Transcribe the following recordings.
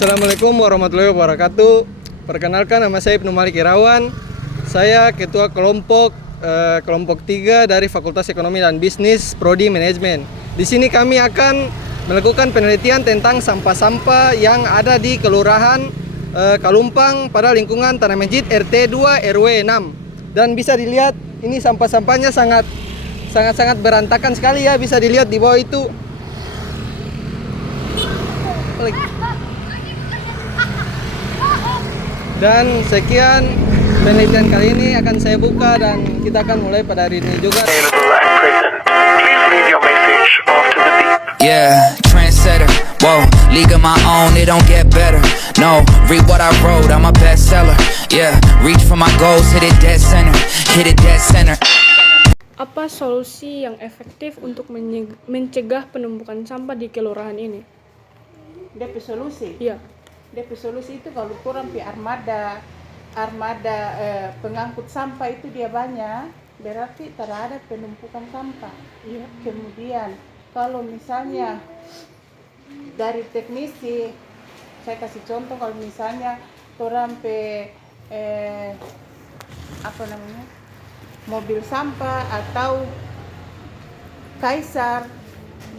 Assalamualaikum warahmatullahi wabarakatuh. Perkenalkan, nama saya Ibnu Malik Irawan. Saya ketua kelompok 3 dari Fakultas Ekonomi dan Bisnis Prodi Manajemen. Di sini kami akan melakukan penelitian tentang sampah-sampah yang ada di Kelurahan Kalumpang pada lingkungan Tanah Menjid RT 2 RW 6. Dan bisa dilihat ini sampah-sampahnya sangat berantakan sekali ya, bisa dilihat di bawah itu. Dan sekian penelitian kali ini akan saya buka dan kita akan mulai pada hari ini juga. Yeah, trendsetter, whoa, league of my own, it don't get better. No, read what I wrote, I'm a bestseller. Yeah, reach for my goals, hit it dead center, hit it dead center. Apa solusi yang efektif untuk mencegah penumpukan sampah di kelurahan ini? DP solusi? Iya. DP solusi itu kalau kurang pi armada pengangkut sampah itu dia banyak, berarti tidak ada penumpukan sampah. Iya. Kemudian kalau misalnya dari teknisi, saya kasih contoh, kalau misalnya orang mobil sampah atau kaisar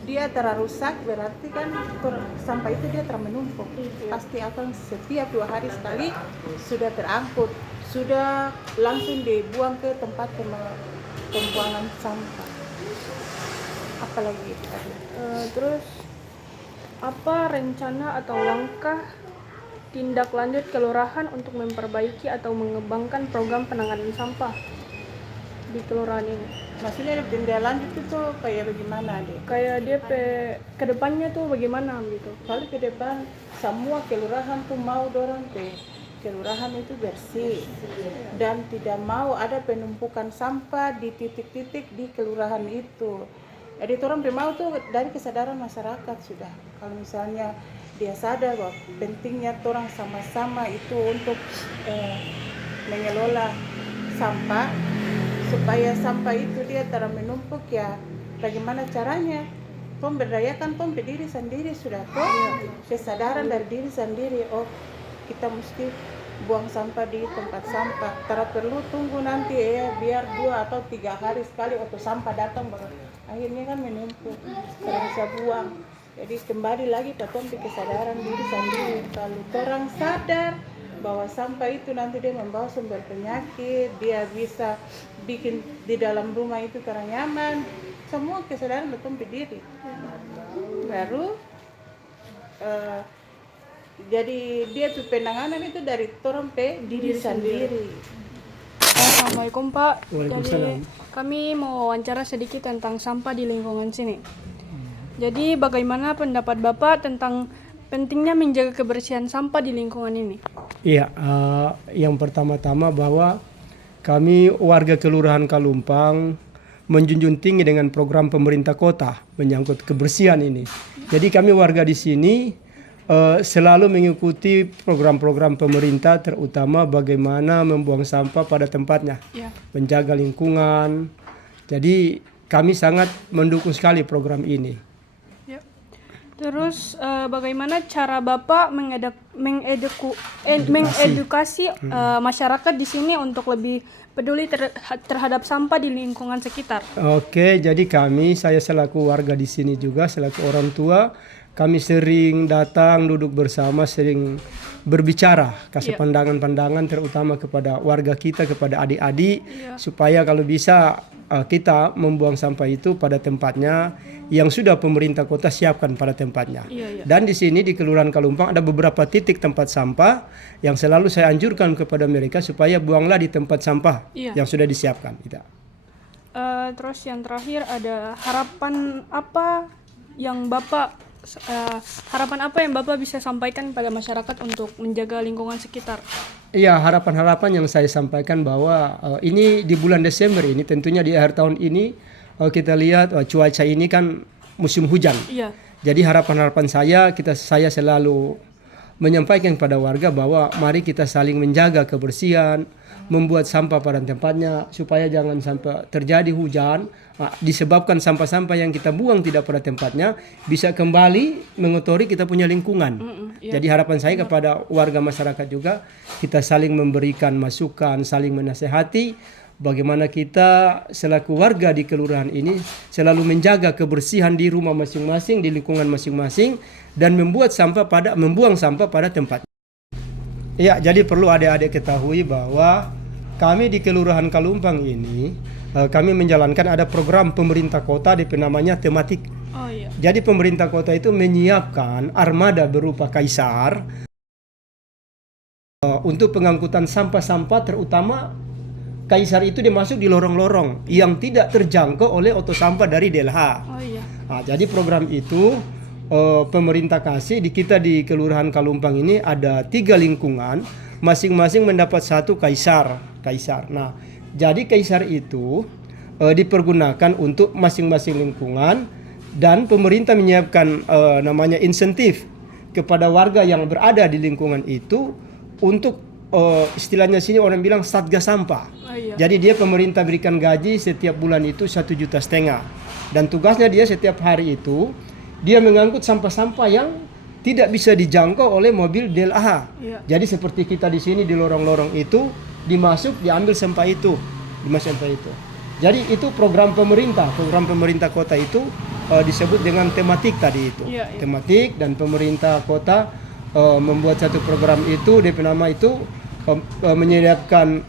dia rusak, berarti kan sampah itu dia menumpuk. Pasti akan setiap 2 hari sekali sudah terangkut, sudah langsung dibuang ke tempat pembuangan sampah. Apalagi tadi. Terus apa rencana atau langkah tindak lanjut kelurahan untuk memperbaiki atau mengembangkan program penanganan sampah di kelurahan ini? Maksudnya tindak lanjut itu kayak bagaimana deh? Kayak dia kedepannya tuh bagaimana gitu? Kalau ke depan semua kelurahan tuh mau dorong kelurahan itu bersih dan tidak mau ada penumpukan sampah di titik-titik di kelurahan itu. Jadi orang mau tuh dari kesadaran masyarakat sudah. Kalau misalnya dia sadar bahwa pentingnya orang sama-sama itu untuk mengelola sampah supaya sampah itu dia tidak menumpuk, ya bagaimana caranya? Pemberdayakan diri sendiri sudah kesadaran dari diri sendiri. Oh, kita mesti buang sampah di tempat sampah. Tidak perlu tunggu nanti biar 2 atau 3 hari sekali waktu sampah datang baru akhirnya kan menumpuk, tidak bisa buang. Jadi kembali lagi ke kesadaran diri sendiri. Kalau orang sadar bahwa sampah itu nanti dia membawa sumber penyakit, dia bisa bikin di dalam rumah itu karena nyaman, semua kesadaran betul diri. Baru jadi dia tuh penanganan itu dari orang diri sendiri. Assalamualaikum Pak. Waalaikumsalam. Jadi kami mau wawancara sedikit tentang sampah di lingkungan sini. Jadi bagaimana pendapat Bapak tentang pentingnya menjaga kebersihan sampah di lingkungan ini? Iya, yang pertama-tama bahwa kami warga Kelurahan Kalumpang menjunjung tinggi dengan program pemerintah kota menyangkut kebersihan ini. Jadi kami warga di sini selalu mengikuti program-program pemerintah, terutama bagaimana membuang sampah pada tempatnya, menjaga lingkungan. Jadi kami sangat mendukung sekali program ini. Terus bagaimana cara Bapak mengedukasi masyarakat di sini untuk lebih peduli terhadap sampah di lingkungan sekitar? Oke, jadi saya selaku warga di sini juga, selaku orang tua, kami sering datang, duduk bersama, sering berbicara, kasih pandangan-pandangan terutama kepada warga kita, kepada adik-adik, supaya kalau bisa kita membuang sampah itu pada tempatnya yang sudah pemerintah kota siapkan pada tempatnya. Dan di sini di Kelurahan Kalumpang ada beberapa titik tempat sampah yang selalu saya anjurkan kepada mereka supaya buanglah di tempat sampah yang sudah disiapkan. Terus yang terakhir ada harapan apa yang Bapak bisa sampaikan pada masyarakat untuk menjaga lingkungan sekitar? Iya, harapan-harapan yang saya sampaikan bahwa ini di bulan Desember ini, tentunya di akhir tahun ini kita lihat cuaca ini kan musim hujan. Jadi harapan-harapan saya selalu menyampaikan kepada warga bahwa mari kita saling menjaga kebersihan, membuat sampah pada tempatnya supaya jangan sampai terjadi hujan disebabkan sampah-sampah yang kita buang tidak pada tempatnya bisa kembali mengotori kita punya lingkungan. Jadi harapan saya kepada warga masyarakat juga kita saling memberikan masukan, saling menasehati bagaimana kita selaku warga di kelurahan ini selalu menjaga kebersihan di rumah masing-masing, di lingkungan masing-masing dan membuang sampah pada tempatnya. Ya, jadi perlu adik-adik ketahui bahwa kami di Kelurahan Kalumpang ini kami menjalankan ada program pemerintah kota namanya tematik. Oh iya. Jadi pemerintah kota itu menyiapkan armada berupa kaisar untuk pengangkutan sampah-sampah, terutama kaisar itu dimasuk di lorong-lorong yang tidak terjangkau oleh oto sampah dari DLH. Oh iya. Jadi program itu pemerintah kasih di kita di Kelurahan Kalumpang ini ada 3 lingkungan, masing-masing mendapat 1 kaisar. Nah, jadi kaisar itu dipergunakan untuk masing-masing lingkungan dan pemerintah menyiapkan namanya insentif kepada warga yang berada di lingkungan itu untuk istilahnya sini orang bilang satgas sampah. Oh, iya. Jadi dia pemerintah berikan gaji setiap bulan itu 1,5 juta dan tugasnya dia setiap hari itu dia mengangkut sampah-sampah yang tidak bisa dijangkau oleh mobil DLH. Iya. Jadi seperti kita di sini di lorong-lorong itu diambil sampah itu. Jadi itu program pemerintah kota itu disebut dengan tematik tadi itu. Iya. Tematik dan pemerintah kota membuat satu program itu DP nama itu menyediakan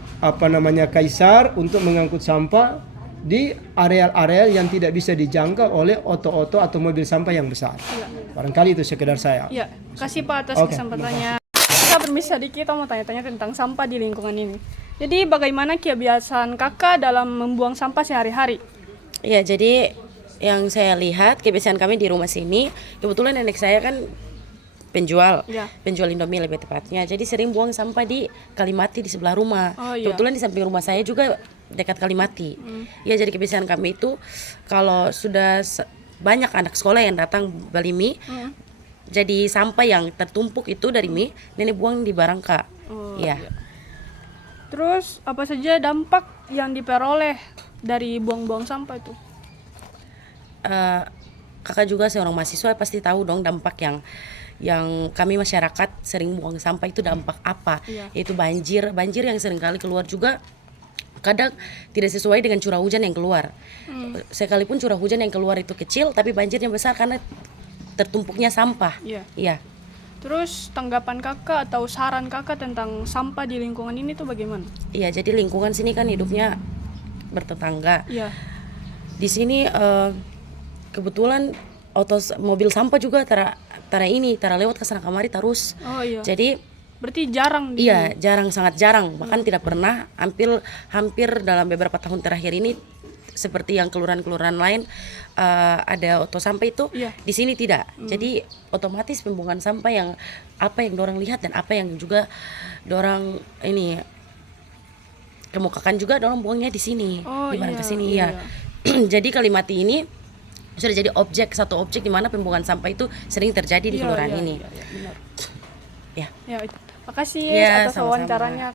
kaisar untuk mengangkut sampah di areal-areal yang tidak bisa dijangkau oleh oto-oto atau mobil sampah yang besar. Iya. Barangkali itu sekedar saya. Iya, kasih Pak atas Oke, kesempatannya. Kita permisi sedikit, kita mau tanya-tanya tentang sampah di lingkungan ini. Jadi bagaimana kebiasaan kakak dalam membuang sampah sehari-hari? Ya, jadi yang saya lihat kebiasaan kami di rumah sini, kebetulan nenek saya kan penjual Indomie lebih tepatnya. Jadi sering buang sampah di Kalimati di sebelah rumah. Oh, iya. Kebetulan di samping rumah saya juga dekat Kalimati. Ya, jadi kebiasaan kami itu kalau sudah banyak anak sekolah yang datang beli mie, jadi sampah yang tertumpuk itu dari mie, nenek buang di Barangka. Iya. Terus apa saja dampak yang diperoleh dari buang-buang sampah itu? Kakak juga seorang mahasiswa pasti tahu dong dampak yang kami masyarakat sering buang sampah itu dampak apa? Yaitu banjir yang seringkali keluar juga kadang tidak sesuai dengan curah hujan yang keluar. Sekalipun curah hujan yang keluar itu kecil, tapi banjirnya besar karena tertumpuknya sampah. Iya. Terus tanggapan kakak atau saran kakak tentang sampah di lingkungan ini tuh bagaimana? Iya, jadi lingkungan sini kan hidupnya bertetangga. Iya. Di sini kebetulan mobil sampah juga tara lewat ke sana kemari terus. Oh iya. Jadi berarti jarang di iya, sangat jarang. Bahkan tidak pernah hampir dalam beberapa tahun terakhir ini seperti yang kelurahan-kelurahan lain ada oto sampah itu, di sini tidak. Jadi otomatis pembuangan sampah yang apa yang dorang lihat dan apa yang juga dorang ini kemukakan juga dorang buangnya di sini, di barang kesini ya. Jadi Kalimati ini sudah jadi satu objek di mana pembuangan sampah itu sering terjadi di kelurahan ini. Benar. Ya. Ya, makasih Ya, atas sama-sama. wawancaranya.